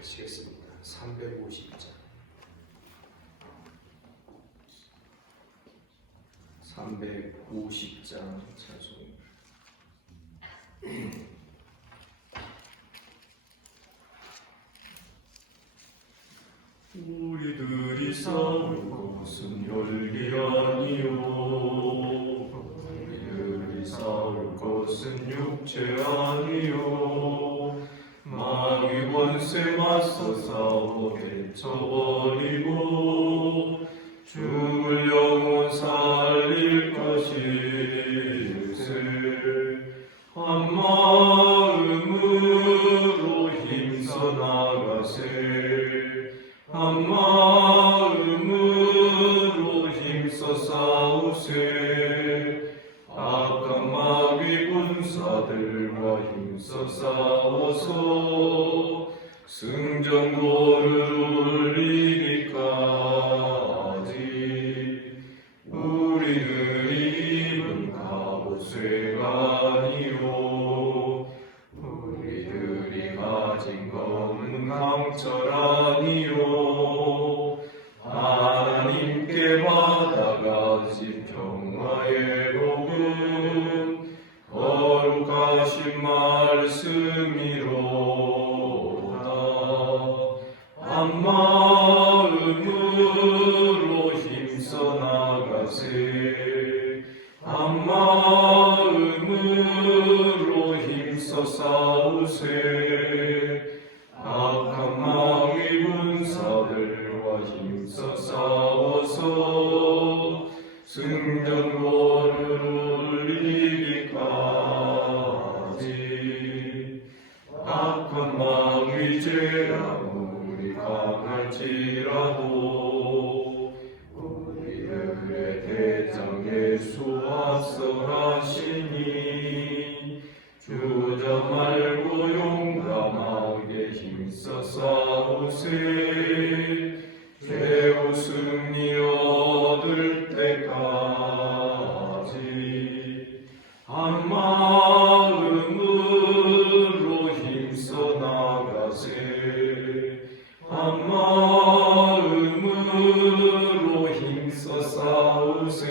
하시겠습니다. 350장 350장 찬송입니다. 우리들이 싸울 것은 혈기 아니요, 우리들이 싸울 것은 육체 아니요, 마귀 권세 맞서 싸워 헤쳐버리고 죽을 영혼 살릴 것일세. 한 마음으로 힘써 나가세. 한 마음으로 힘써 싸우세. 악한 마귀 군사들과 힘써 싸워서 승전고를 울리기까지. 우리들이 입은 갑옷쇠가 아니요, 우리들이 가진 검은 강철 아니요, 하나님께 받아가신 평화의 복음 거룩하신 말씀이로다. 한 마음으로 힘써 나가세. 한 마음으로 힘써 싸우세. 악한 마귀 군사들과 힘써 싸워서 승전고를 울리기까지. 악한 마귀 죄악 우리 강할지라도 우리들의 대장 예수 합성하시니 주저 말고 용감하게 힘써 싸우세. 최후 승리 얻을 때까지. 한 마음으로 힘써 나가세. 한 마음으로 힘써 싸우세.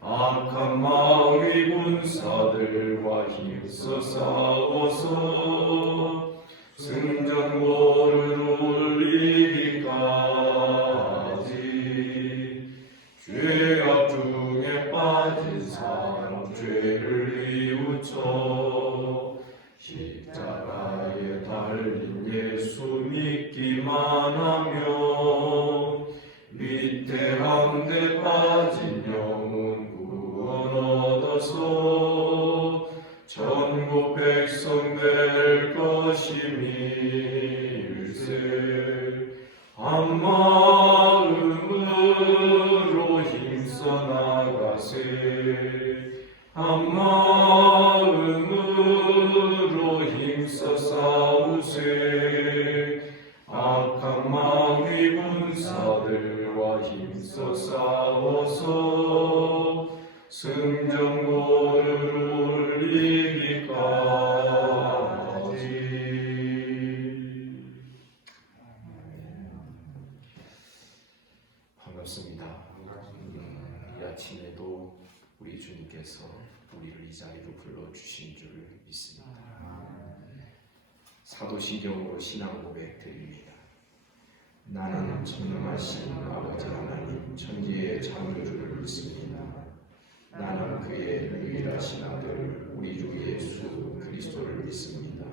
악한 마귀 군사들과 힘써 싸워서 승전고를 울리기까지. 죄악 중에 빠진 사람 죄를 뉘우쳐 십자가에 달린 예수 믿기만 하면 위태한데 빠진 영혼 구원 얻어서 천국 백성 될 것임일세. 한 마음으로 힘써 나가세. 한 마음으로 힘써 싸우세. 악한 마귀 군사들과 힘써 싸워서 승전고를 울리기까지. 반갑습니다. 이 아침에도 우리 주님께서 우리를 이 자리로 불러주신 줄 믿습니다. 사도신경으로 신앙 고백 드립니다. 나는 전능하신 아버지 하나님 천지의 창조주를 믿습니다. 나는 그의 유일하신 아들 우리 주 예수 그리스도를 믿습니다.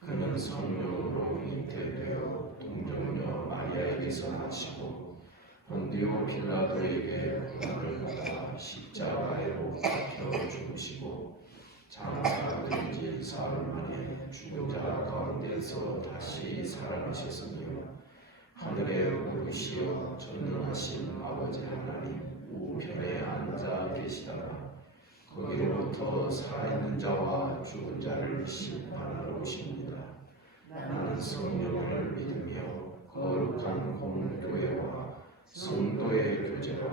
그는 성령으로 잉태되어 동정녀 마리아에게서 나시고 본디오 빌라도에게 고난을 받아 십자가에 못 박혀 죽으시고 장사된 지 사흘 만에 죽은 자 가운데서 다시 살아나셨으며 하늘에 오르시어 전능하신 아버지 하나님 우편에 앉아 계시다가 거기로부터 살아있는 자와 죽은 자를 심판하러 오십니다. 나는 성령을 믿으며 거룩한 공교회와 성도의 교제와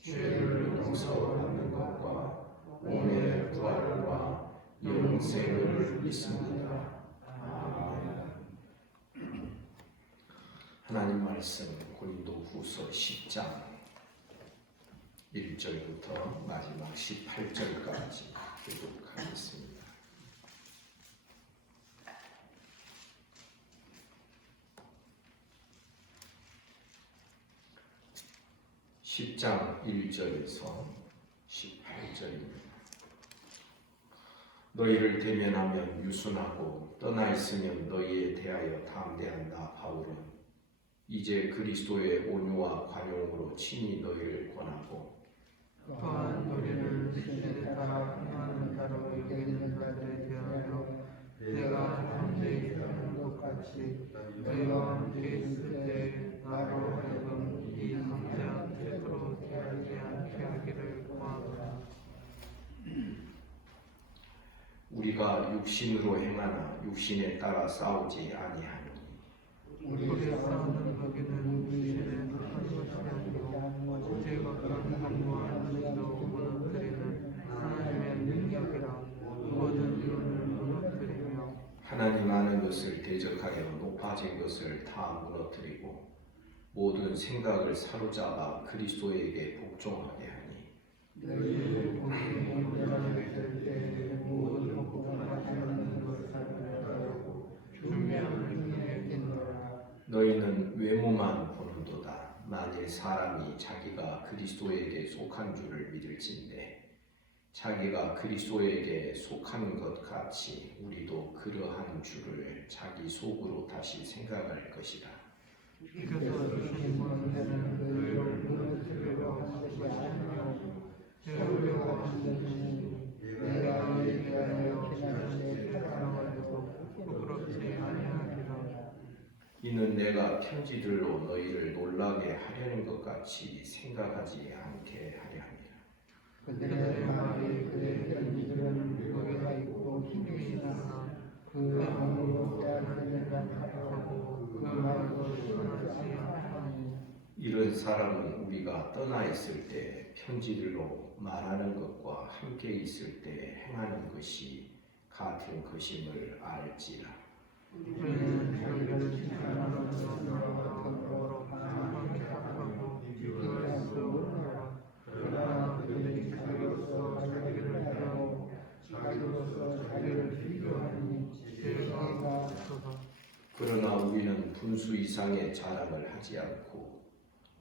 죄를 용서받는 것과 몸의 부활과 영생을 믿습니다. 아멘. 하나님 말씀 고린도후서 10장 1절부터 마지막 18절까지 교독하겠습니다. 10장 1절에서 18절입니다. 너희를 대면하면 유순하고 떠나 있으면 너희에 대하여 담대한 나 바울은 이제 그리스도의 온유와 관용으로 친히 너희를 권하고 또한 우리를 신실에 따라 행하는 자로 여기는 자들에 대하여 내가 함께 있는 것 같이 너희와 함께 있을 때 나로 하여금 이 담대한 태도로 대하지 않게 하기를 구하노라. 우리가 육신으로 행하나 육신에 따라 싸우지 아니하니 우리의 싸우는 거기는 육신에 속한 것이 아니고 죄가 강하고 믿어 무너뜨리는 하나님의 능력이라. 모든 이론을 무너뜨리며 하나님 아는 것을 대적하여 높아진 것을 다 무너뜨리고 모든 생각을 사로잡아 그리스도에게 복종하게 하니 너희의 복음이 온전하게 때 모든 복음하시는 것을 살펴보고 준비한 중에 있노라. 너희는 외모만 보는도다. 만일 사람이 자기가 그리스도에게 속한 줄을 믿을진대 자기가 그리스도에게 속한 것 같이 우리도 그러한 줄을 자기 속으로 다시 생각할 것이다. 이께서 주신 권세는 너희를 무너뜨리려 한 것이 아니요 세우려고 한 것이니 내가 너희에 대하여 지난해 택하여도 부끄럽지 아니하리라. 이는 내가 편지들로 너희를 놀라게 하려는 것 같이 생각하지 않게 하려 함이라. 그들의 말이 그의 편지들은 무게가 있고 힘이 있으나 그 마음으로 깨닫는 하고 그 말도 순하지 않다니. 이런 사람은 우리가 떠나 있을 때 편지들로 말하는 것과 함께 있을 때 행하는 것이 같은 것임을 알지라. 우리는 저희를 지나가는 것으로 더불어 강하게 하고 비교할 수 없노라. 그러나 그들이 자기로서 자기를 하고 자기로서 자기를 비교하니 죄가 없어서. 그러나 우리는 분수 이상의 자랑을 하지 않고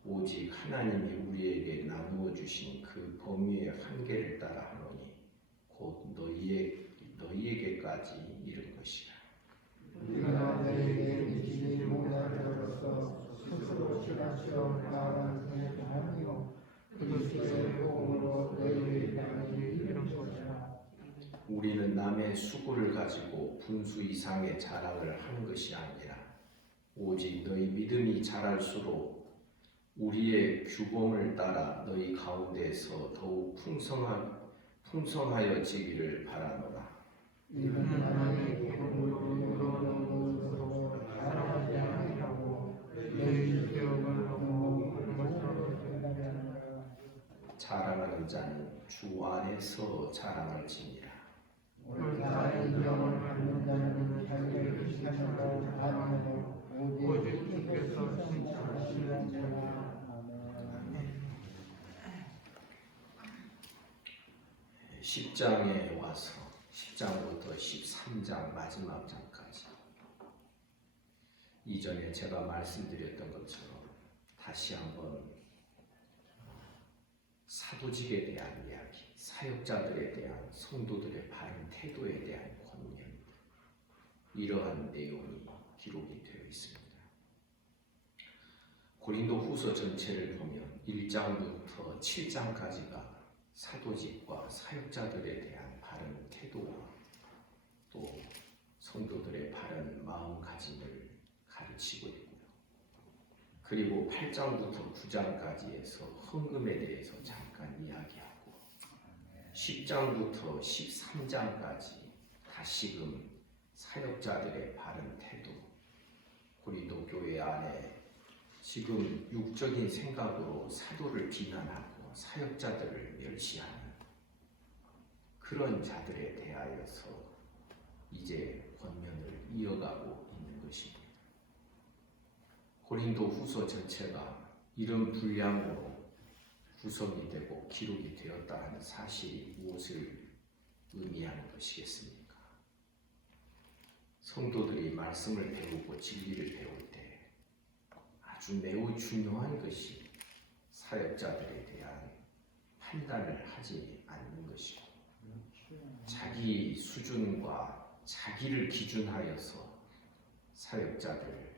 오직 하나님이 우리에게 나누어 주신 그 범위의 한계를 따라 하노니 곧 너희에게까지 이른 것이라. 우리가 너희에게 미치지 못할 자로서 스스로 지나쳐 나아가는 것이 아니요 그리스도의 복음으로 너희에게까지 이른 것이라. 우리는 남의 수고를 가지고 분수 이상의 자랑을 하는 것이 아니라 오직 너희 믿음이 자랄수록 우리의 규범을 따라 너희 가운데서 더욱 풍성하여지기를 바라노라. 이는 하나님의 기쁨으로 이루어진 것으로 자랑하지 아니하고 너희 기업을 넘어 것으로 생각하느라. 자랑하는 자는 주 안에서 자랑할지니라. 옳다 인정을 받는 자는 자기를 칭찬하고 자랑하며 오직 주께서 칭찬하시는 자라. 아멘. 10장에 와서 10장부터 13장 마지막 장까지 이전에 제가 말씀드렸던 것처럼 다시 한번 사도직에 대한 이야기, 사역자들에 대한 성도들의 바른 태도에 대한 권면, 이러한 내용이 기록이 되어 있습니다. 고린도 후서 전체를 보면 1장부터 7장까지가 사도직과 사역자들에 대한 바른 태도와 또 성도들의 바른 마음가짐을 가르치고 있고요. 그리고 8장부터 9장까지에서 헌금에 대해서 잠깐 이야기하고 10장부터 13장까지 다시금 사역자들의 바른 태도, 고린도 교회 안에 지금 육적인 생각으로 사도를 비난하고 사역자들을 멸시하는 그런 자들에 대하여서 이제 권면을 이어가고 있는 것입니다. 고린도 후서 전체가 이런 분량으로 구성이 되고 기록이 되었다 하는 사실이 무엇을 의미하는 것이겠습니까? 성도들이 말씀을 배우고 진리를 배울 때 아주 매우 중요한 것이 사역자들에 대한 판단을 하지 않는 것이고, 자기 수준과 자기를 기준하여서 사역자들을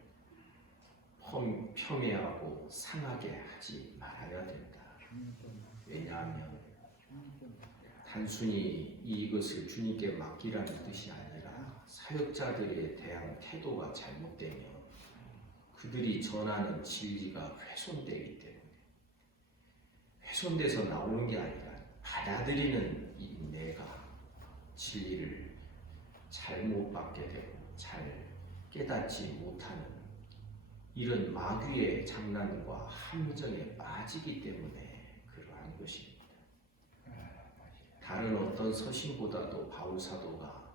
폄훼하고 상하게 하지 말아야 된다. 왜냐하면 단순히 이것을 주님께 맡기라는 뜻이 아니라 사역자들에 대한 태도가 잘못되면 그들이 전하는 진리가 훼손되기 때문에, 훼손돼서 나오는 게 아니라 받아들이는 이 내가 진리를 잘못 받게 되고 잘 깨닫지 못하는 이런 마귀의 장난과 함정에 빠지기 때문에 그러한 것입니다. 다른 어떤 서신보다도 바울 사도가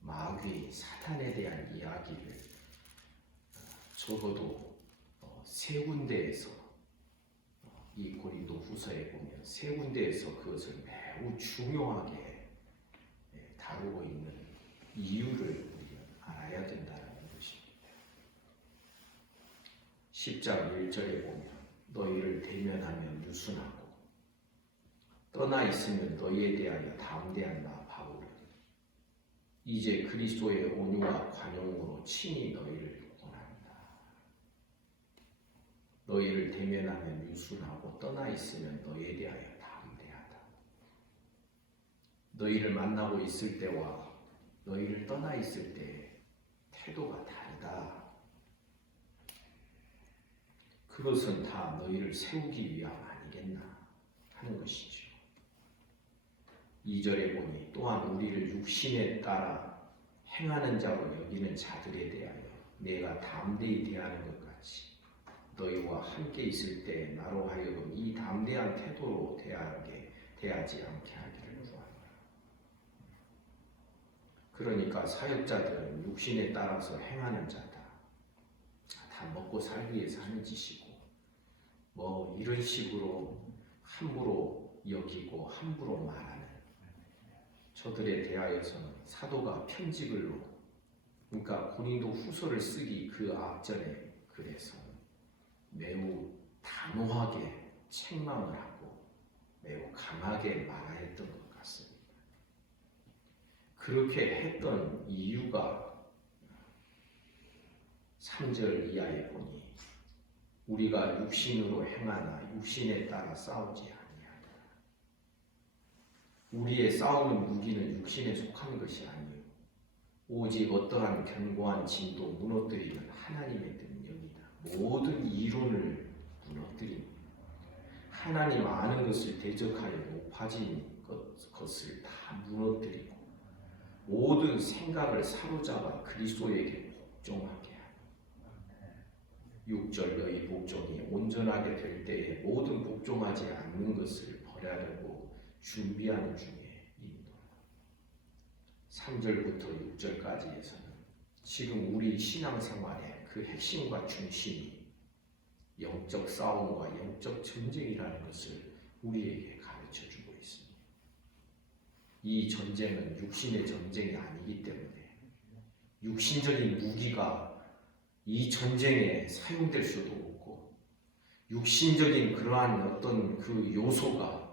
마귀, 사탄에 대한 이야기를 적어도 세 군데에서, 이 고린도 후서에 보면 세 군데에서 그것을 매우 중요하게 다루고 있는 이유를 우리는 알아야 된다는 것입니다. 10장 1절에 보면 너희를 대면하면 유순하고 떠나 있으면 너희에 대하여 담대한 나 바울은 이제 그리스도의 온유와 관용으로 친히 너희를 권한다. 너희를 대면하면 유순하고 떠나 있으면 너희에 대하여 담대하다. 너희를 만나고 있을 때와 너희를 떠나 있을 때 태도가 다르다. 그것은 다 너희를 세우기 위함 아니겠나 하는 것이죠. 2절에 보니 또한 우리를 육신에 따라 행하는 자로 여기는 자들에 대하여 내가 담대히 대하는 것 같이 너희와 함께 있을 때 나로 하여금 이 담대한 태도로 대하지 않게 하기를 구한다. 그러니까 사역자들은 육신에 따라서 행하는 자다. 다 먹고 살기 위해서 하는 짓이고 뭐 이런 식으로 함부로 여기고 함부로 말하는 저들에 대하여서는 사도가 편지글로, 그러니까 고린도 후서를 쓰기 그 앞전에 그래서 매우 단호하게 책망을 하고 매우 강하게 말했던 것 같습니다. 그렇게 했던 이유가 3절 이하에 보니 우리가 육신으로 행하나 육신에 따라 싸우지 아니하리라. 우리의 싸우는 무기는 육신에 속한 것이 아니요 오직 어떠한 견고한 진도 무너뜨리는 하나님의 능력이다. 모든 이론을 무너뜨립니다. 하나님 아는 것을 대적하여 높아진 것을 다 무너뜨리고 모든 생각을 사로잡아 그리스도에게 복종하게 하고 6절 너희 복종이 온전하게 될 때에 모든 복종하지 않는 것을 버리려고 준비하는 중에 있노라. 3절부터 6절까지에서는 지금 우리 신앙생활의 그 핵심과 중심이 영적 싸움과 영적 전쟁이라는 것을 우리에게 가르쳐주고 있습니다. 이 전쟁은 육신의 전쟁이 아니기 때문에 육신적인 무기가 이 전쟁에 사용될 수도 없고 육신적인 그러한 어떤 그 요소가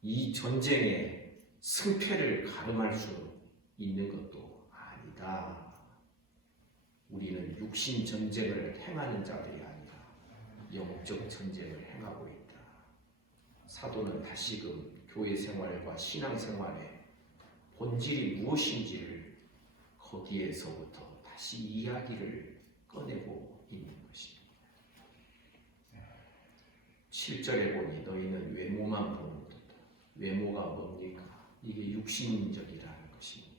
이 전쟁의 승패를 가름할 수 있는 것도 아니다. 우리는 육신 전쟁을 행하는 자들이 아니라 영적 전쟁을 행하고 있다. 사도는 다시금 교회 생활과 신앙 생활의 본질이 무엇인지를 거기에서부터 다시 이야기를 꺼내고 있는 것입니다. 7절에 보니 너희는 외모만 보는도다. 외모가 뭡니까? 이게 육신적이라는 것입니다.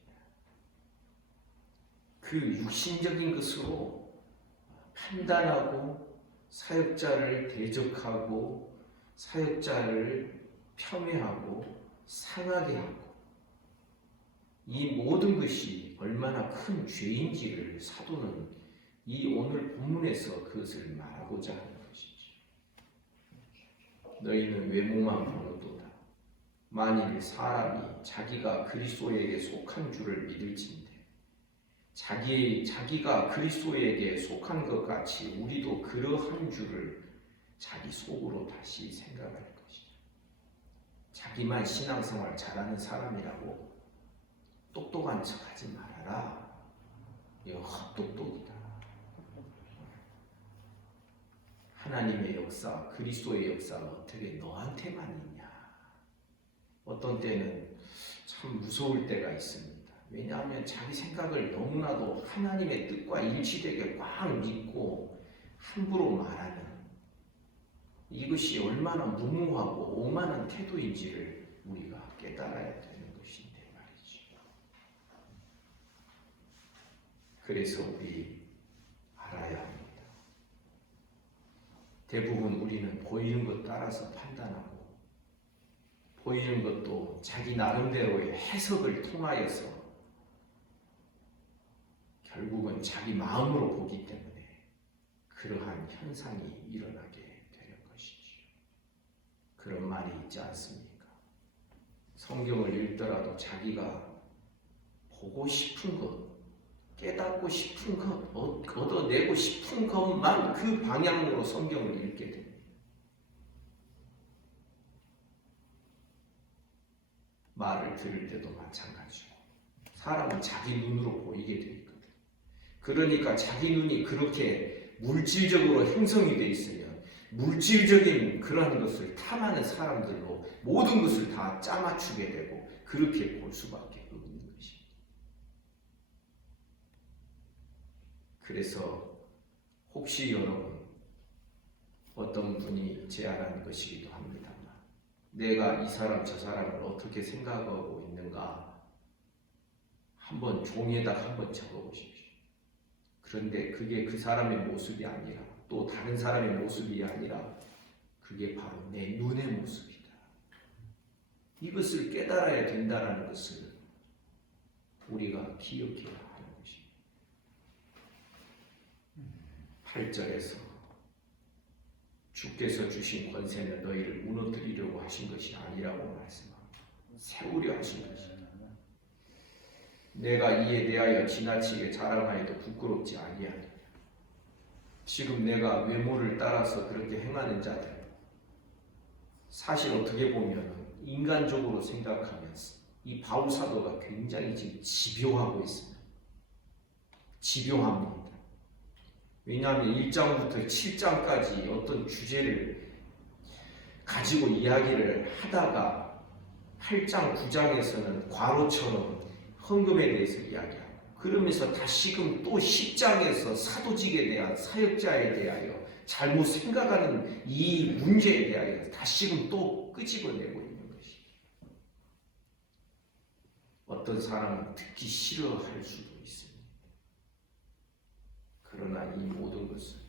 그 육신적인 것으로 판단하고 사역자를 대적하고 사역자를 폄훼하고 상하게 하고 이 모든 것이 얼마나 큰 죄인지를 사도는 이 오늘 본문에서 그것을 말하고자 하는 것이지. 너희는 외모만 보는도다. 만일 사람이 자기가 그리스도에게 속한 줄을 믿을진대 자기가 그리스도에게 속한 것 같이 우리도 그러한 줄을 자기 속으로 다시 생각할 것이다. 자기만 신앙생활 잘하는 사람이라고 똑똑한 척하지 말아라. 이거 헛똑똑이다. 하나님의 역사, 그리스도의 역사가 어떻게 너한테만 있냐? 어떤 때는 참 무서울 때가 있습니다. 왜냐하면 자기 생각을 너무나도 하나님의 뜻과 일치되게 꽉 믿고 함부로 말하는 이것이 얼마나 무모하고 오만한 태도인지를 우리가 깨달아야 되는 것인데 말이죠. 그래서 우리 알아야 합니다. 대부분 우리는 보이는 것 따라서 판단하고 보이는 것도 자기 나름대로의 해석을 통하여서 결국은 자기 마음으로 보기 때문에 그러한 현상이 일어나게 되는 것이죠. 그런 말이 있지 않습니까? 성경을 읽더라도 자기가 보고 싶은 것, 깨닫고 싶은 것, 얻어내고 싶은 것만 그 방향으로 성경을 읽게 됩니다. 말을 들을 때도 마찬가지고 사람은 자기 눈으로 보이게 돼 있거든. 그러니까 자기 눈이 그렇게 물질적으로 형성이 돼 있으면 물질적인 그런 것을 탐하는 사람들로 모든 것을 다 짜맞추게 되고 그렇게 볼 수밖에 없는 것입니다. 그래서 혹시 여러분 어떤 분이 제안한 것이기도 합니다만 내가 이 사람 저 사람을 어떻게 생각하고 있는가 한번 종이에다가 한번 적어보십시오. 그런데 그게 그 사람의 모습이 아니라 또 다른 사람의 모습이 아니라 그게 바로 내 눈의 모습이다. 이것을 깨달아야 된다는 것을 우리가 기억해야 하는 것입니다. 8절에서 주께서 주신 권세는 너희를 무너뜨리려고 하신 것이 아니라고 말씀합니다. 세우려 하신 것이다. 내가 이에 대하여 지나치게 자랑하여도 부끄럽지 아니하느냐. 지금 내가 외모를 따라서 그렇게 행하는 자들 사실 어떻게 보면 인간적으로 생각하면서 이 바울 사도가 굉장히 지금 집요하고 있습니다. 집요합니다. 왜냐하면 1장부터 7장까지 어떤 주제를 가지고 이야기를 하다가 8장, 9장에서는 과로처럼 헌금에 대해서 이야기하고 그러면서 다시금 또 10장에서 사도직에 대한 사역자에 대하여 잘못 생각하는 이 문제에 대하여 다시금 또 끄집어내고 있는 것이죠. 어떤 사람은 듣기 싫어할 수도 있습니다. 그러나 이 모든 것은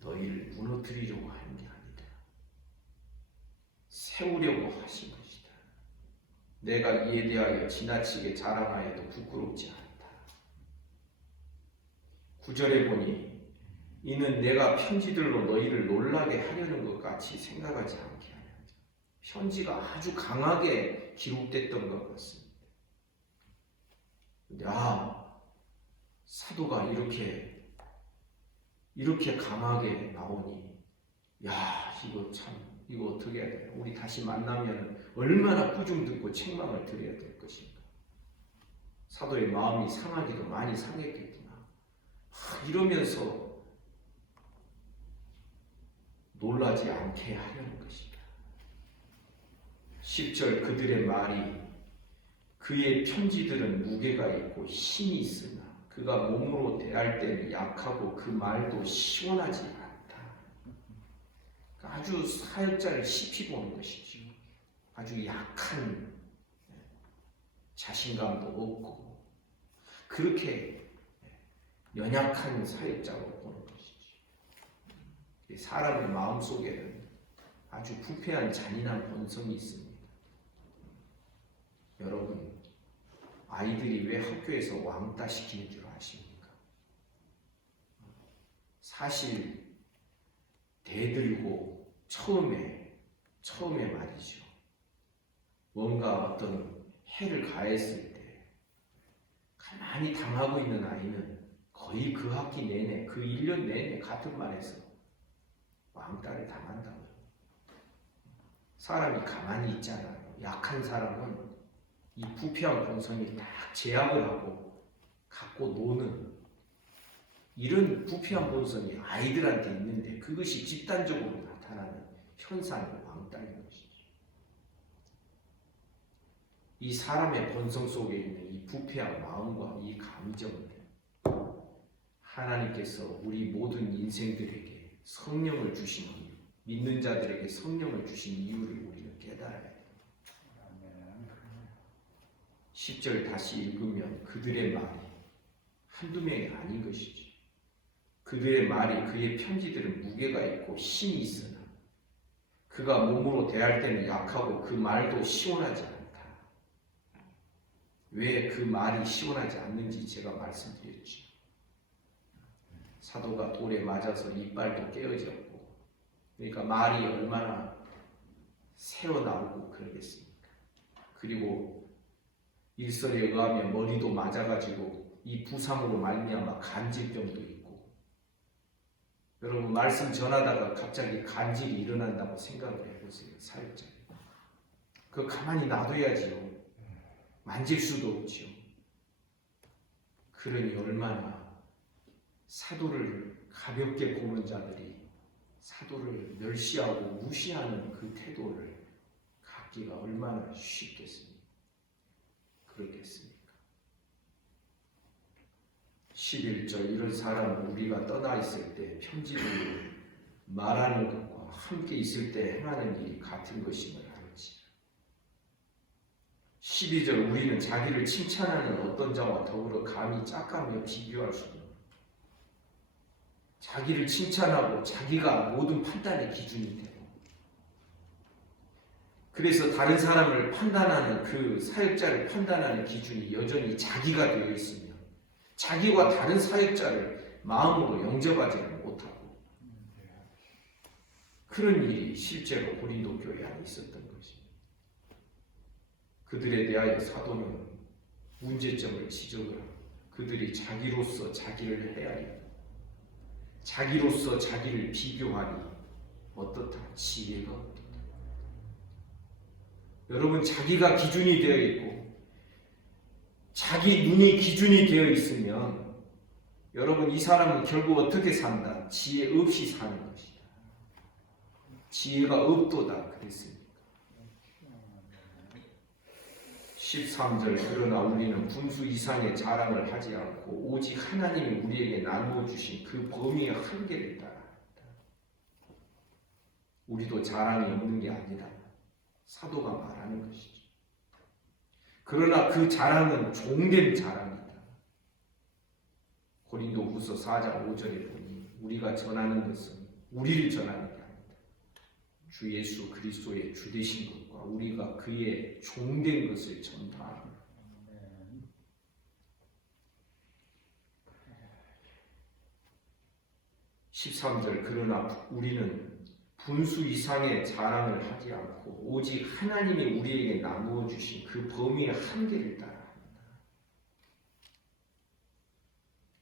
너희를 무너뜨리려고 하는 게 아니다. 세우려고 하신 것이다. 내가 이에 대하여 지나치게 자랑하여도 부끄럽지 않다. 9절에 보니 이는 내가 편지들로 너희를 놀라게 하려는 것 같이 생각하지 않게 하는 편지가 아주 강하게 기록됐던 것 같습니다. 사도가 이렇게 강하게 나오니 이거 어떻게 해야 돼요? 우리 다시 만나면 얼마나 꾸중 듣고 책망을 드려야 될 것인가. 사도의 마음이 상하기도 많이 상했겠구나. 이러면서 놀라지 않게 하려는 것이다. 10절 그들의 말이 그의 편지들은 무게가 있고 힘이 있으나 그가 몸으로 대할 때는 약하고 그 말도 시원하지 않다. 아주 사역자를 시피 보는 것이죠. 아주 약한 자신감도 없고 그렇게 연약한 사역자로 보는 것이죠. 사람의 마음속에는 아주 부패한 잔인한 본성이 있습니다. 여러분, 아이들이 왜 학교에서 왕따 시키는 줄 아십니까? 사실 대들고 처음에 말이죠. 뭔가 어떤 해를 가했을 때 가만히 당하고 있는 아이는 거의 그 학기 내내, 그 1년 내내 같은 말에서 왕따를 당한다고요. 사람이 가만히 있잖아요. 약한 사람은 이 부패한 본성이 딱 제압을 하고 갖고 노는 이런 부패한 본성이 아이들한테 있는데 그것이 집단적으로 나타나는 현상이 왕따인 것이죠. 이 사람의 본성 속에 있는 이 부패한 마음과 이 감정을 하나님께서 우리 모든 인생들에게 성령을 주신 이유, 믿는 자들에게 성령을 주신 이유를 우리는 깨달아야 돼요. 10절 다시 읽으면 그들의 말이 한두 명이 아닌 것이죠. 그들의 말이 그의 편지들은 무게가 있고 힘이 있으나 그가 몸으로 대할 때는 약하고 그 말도 시원하지 않다. 왜 그 말이 시원하지 않는지 제가 말씀드렸죠. 사도가 돌에 맞아서 이빨도 깨어졌고 그러니까 말이 얼마나 새어나오고 그러겠습니까. 그리고 일설에 의하면 머리도 맞아가지고 이 부상으로 말미암아 간질병도 있고 여러분 말씀 전하다가 갑자기 간질이 일어난다고 생각을 해보세요. 사역자 그거 가만히 놔둬야지요. 만질 수도 없지요. 그러니 얼마나 사도를 가볍게 보는 자들이 사도를 멸시하고 무시하는 그 태도를 갖기가 얼마나 쉽겠습니까? 그렇겠습니까? 11절 이런 사람은 우리가 떠나 있을 때 편지를 말하는 것과 함께 있을 때 행하는 일이 같은 것임을 알지. 12절 우리는 자기를 칭찬하는 어떤 자와 더불어 감히 짝가며 비교할 수 없는 자기를 칭찬하고 자기가 모든 판단의 기준이 되고 그래서 다른 사람을 판단하는 그 사역자를 판단하는 기준이 여전히 자기가 되어 있으며 자기와 다른 사역자를 마음으로 영접하지는 못하고 그런 일이 실제로 고린도 교회 안에 있었던 것입니다. 그들에 대하여 사도는 문제점을 지적을 하고 그들이 자기로서 자기를 헤아리고 자기로서 자기를 비교하니 어떻다? 지혜가 없다. 여러분 자기가 기준이 되어 있고 자기 눈이 기준이 되어 있으면 여러분 이 사람은 결국 어떻게 산다? 지혜 없이 사는 것이다. 지혜가 없도다 그랬습니까? 13절 그러나 우리는 분수 이상의 자랑을 하지 않고 오직 하나님이 우리에게 나누어 주신 그 범위의 한계를 따라 우리도 자랑이 없는 게 아니다. 사도가 말하는 것이죠. 그러나 그 자랑은 종된 자랑이다. 고린도후서 4장 5절에 보니 우리가 전하는 것은 우리를 전하는 게 아니다. 주 예수 그리스도의 주 되신 것과 우리가 그의 종된 것을 전파하라. 13절 그러나 우리는 분수 이상의 자랑을 하지 않고 오직 하나님이 우리에게 나누어 주신 그 범위의 한계를 따라 합니다.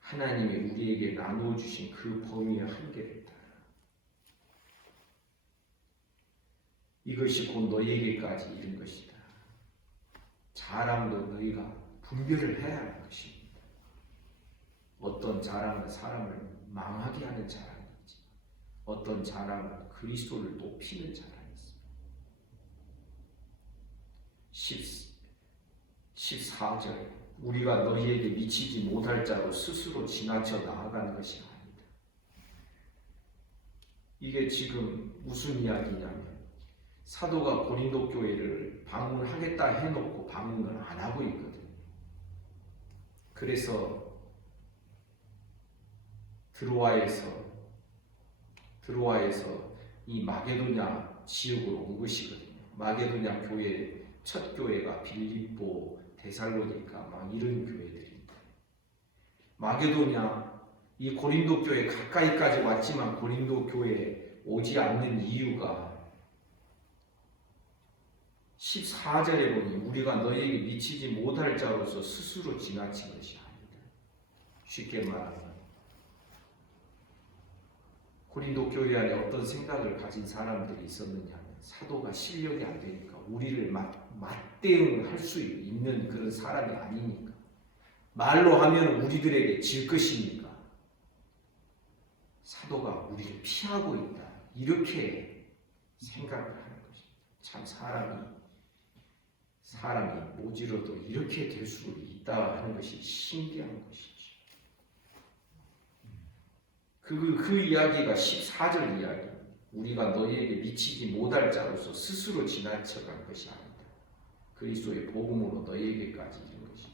하나님이 우리에게 나누어 주신 그 범위의 한계를 따라 이것이 곧 너희에게까지 이른 것이다. 자랑도 너희가 분별을 해야 하는 것입니다. 어떤 자랑은 사람을 망하게 하는 자랑이지 어떤 자랑은 그리스도를 높이는 자랑이 있습니다. 14절 우리가 너희에게 미치지 못할 자로 스스로 지나쳐 나아가는 것이 아니다. 이게 지금 무슨 이야기냐면 사도가 고린도 교회를 방문하겠다 해놓고 방문을 안 하고 있거든요. 그래서 드로아에서 이 마게도냐 지역으로 온 것이거든요. 마게도냐 교회 첫 교회가 빌립보, 데살로니가 막 이런 교회들입니다. 마게도냐 이 고린도 교회 가까이까지 왔지만 고린도 교회에 오지 않는 이유가 14절에 보니 우리가 너희에게 미치지 못할 자로서 스스로 지나친 것이 아니다. 쉽게 말하면 고린도 교회 안에 어떤 생각을 가진 사람들이 있었느냐 하면 사도가 실력이 안 되니까 우리를 맞대응할 수 있는 그런 사람이 아니니까 말로 하면 우리들에게 질 것이니까 사도가 우리를 피하고 있다 이렇게 생각을 하는 것입니다. 참 사람이 모지로도 이렇게 될 수 있다 하는 것이 신기한 것이죠. 그 이야기가 14절 이야기. 우리가 너희에게 미치지 못할 자로서 스스로 지나쳐간 것이 아니다. 그리스도의 복음으로 너희에게까지 이른 것이다.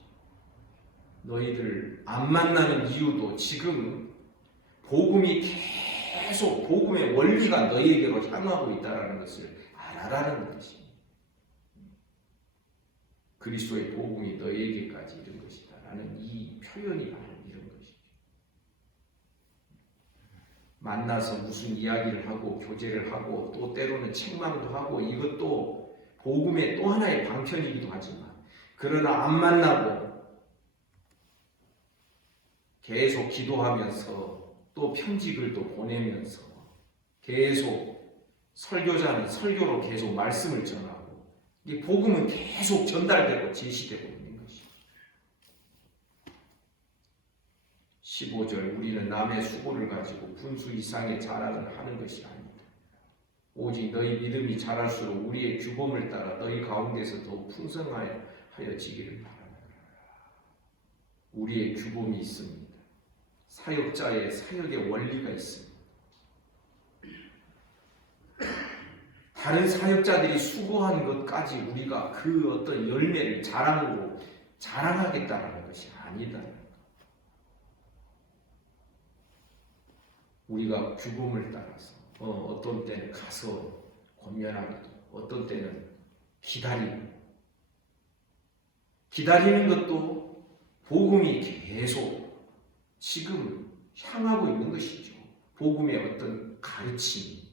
너희들 안 만나는 이유도 지금 복음이 계속 복음의 원리가 너희에게로 향하고 있다는 것을 알아라는 것입니다. 그리스도의 복음이 너희에게까지 이른 것이다 라는 이 표현이 바로 이런 것이죠. 만나서 무슨 이야기를 하고 교제를 하고 또 때로는 책망도 하고 이것도 복음의 또 하나의 방편이기도 하지만 그러나 안 만나고 계속 기도하면서 또 편지글도 보내면서 계속 설교자는 설교로 계속 말씀을 전하고 이 복음은 계속 전달되고 제시되고 있는 것이죠. 15절 우리는 남의 수고를 가지고 분수 이상의 자랑을 하는 것이 아니다. 오직 너희 믿음이 자랄수록 우리의 규범을 따라 너희 가운데서 더욱 풍성하여지기를 바란다. 우리의 규범이 있습니다. 사역자의 사역의 원리가 있습니다. 다른 사역자들이 수고한 것까지 우리가 그 어떤 열매를 자랑하겠다는 것이 아니다. 우리가 규범을 따라서 어떤 때는 가서 권면하기도, 어떤 때는 기다리는 것도 복음이 계속 지금 향하고 있는 것이죠. 복음의 어떤 가르침.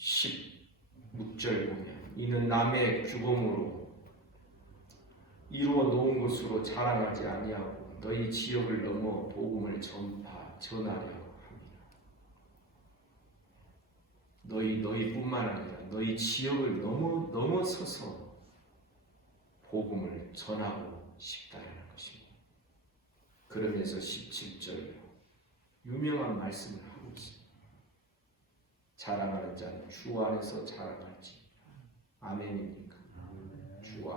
16절 보면 이는 남의 규범으로 이루어 놓은 것으로 자랑하지 아니하고 너희 지역을 넘어 복음을 전하려 합니다. 너희뿐만 아니라 너희 지역을 넘어서서 복음을 전하고 싶다는 것입니다. 그러면서 17절 유명한 말씀을 하고 있습니다. 자랑하는 자는 주 안에서 자랑할지. 아멘입니까? 주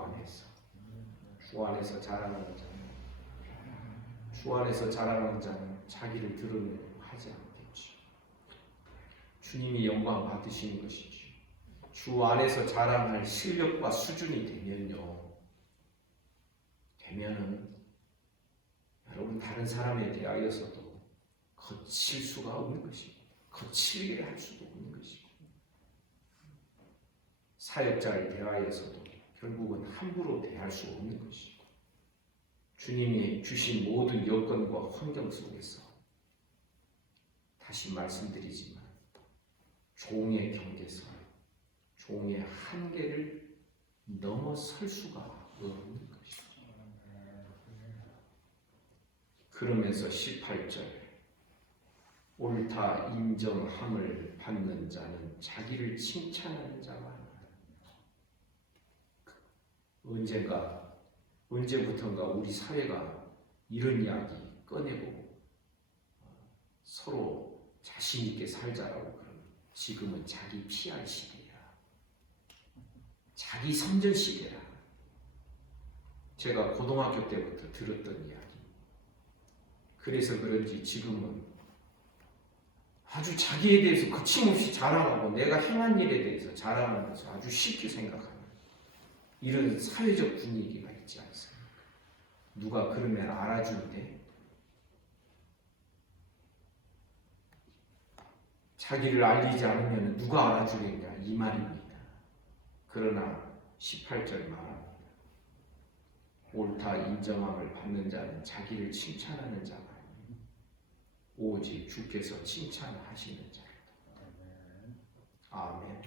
안에서 자랑하는 자는 자기를 드러내려고 하지 않겠죠. 주님이 영광 받으시는 것이죠. 주 안에서 자랑할 실력과 수준이 되면은 여러분 다른 사람에 대하여서도 거칠 수가 없는 것입니다. 거칠게 할 수도 없는 것이고 사역자에 대하여서도 결국은 함부로 대할 수 없는 것이고 주님이 주신 모든 여건과 환경 속에서 다시 말씀드리지만 종의 경계선, 종의 한계를 넘어설 수가 없는 것이죠. 그러면서 18절 옳다 인정함을 받는 자는 자기를 칭찬하는 자가 아니다. 언제부턴가 우리 사회가 이런 이야기 꺼내고 서로 자신 있게 살자라고 그러는 지금은 자기 PR 시대야. 자기 선전 시대야. 제가 고등학교 때부터 들었던 이야기. 그래서 그런지 지금은 아주 자기에 대해서 거침없이 자랑하고 내가 행한 일에 대해서 자랑하는 것을 아주 쉽게 생각하는 이런 사회적 분위기가 있지 않습니까? 누가 그러면 알아주는데 자기를 알리지 않으면 누가 알아주겠냐 이 말입니다. 그러나 18절 말합니다. 옳다 인정함을 받는 자는 자기를 칭찬하는 자가 아니요 오직 주께서 칭찬하시는 자다. 아멘.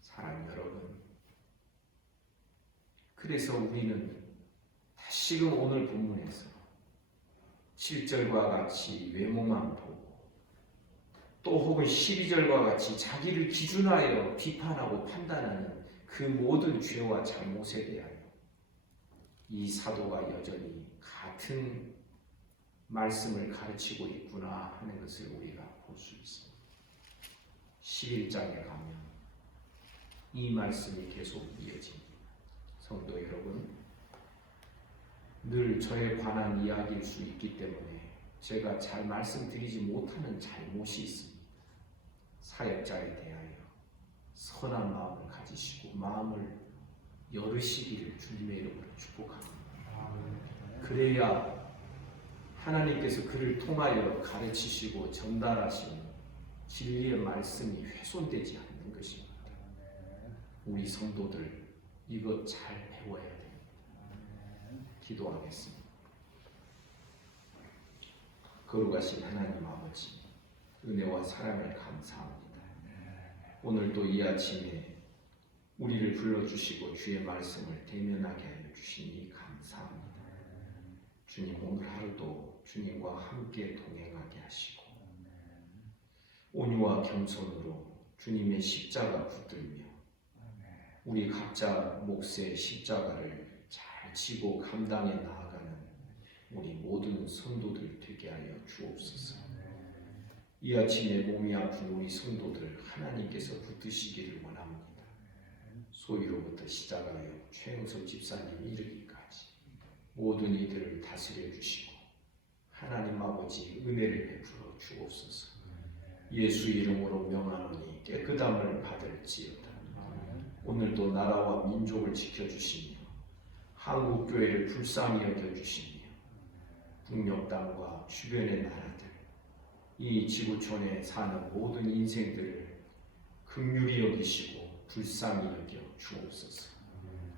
사랑하는 여러분, 그래서 우리는 다시금 오늘 본문에서 7절과 같이 외모만 보고 또 혹은 12절과 같이 자기를 기준하여 비판하고 판단하는 그 모든 죄와 잘못에 대하여 이 사도가 여전히 같은 말씀을 가르치고 있구나 하는 것을 우리가 볼 수 있습니다. 11장에 가면 이 말씀이 계속 이어집니다. 성도 여러분, 늘 저에 관한 이야기일 수 있기 때문에 제가 잘 말씀드리지 못하는 잘못이 있습니다. 사역자에 대하여 선한 마음을 가지시고 마음을 열으시기를 주님의 이름으로 축복합니다. 그래야 하나님께서 그를 통하여 가르치시고 전달하신 진리의 말씀이 훼손되지 않는 것입니다. 우리 성도들 이것 잘 배워야 됩니다. 기도하겠습니다. 거룩하신 하나님 아버지, 은혜와 사랑을 감사합니다. 오늘도 이 아침에 우리를 불러주시고 주의 말씀을 대면하게 하여 주시니 감사합니다. 주님, 오늘 하루도 주님과 함께 동행하게 하시고 온유와 겸손으로 주님의 십자가 붙들며 우리 각자 몫의 십자가를 잘 지고 감당해 나아가는 우리 모든 성도들 되게 하여 주옵소서. 이 아침에 몸이 아픈 우리 성도들 하나님께서 붙드시기를 원합니다. 소위로부터 시작하여 최영섭 집사님 이르기까지 모든 이들을 다스려 주시고 하나님 아버지 은혜를 베풀어 주옵소서. 예수 이름으로 명하노니 깨끗함을 받을지어다. 오늘도 나라와 민족을 지켜주시며 한국교회를 불쌍히 여겨주시며 북녘 땅과 주변의 나라들, 이 지구촌에 사는 모든 인생들을 긍휼히 여기시고 불쌍히 여겨 주옵소서.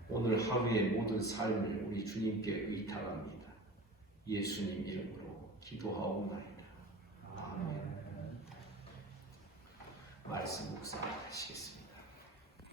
오늘 하루의 모든 삶을 우리 주님께 의탁합니다. 예수님 이름으로 기도하옵나이다. 아멘. 말씀 묵상하시겠습니다.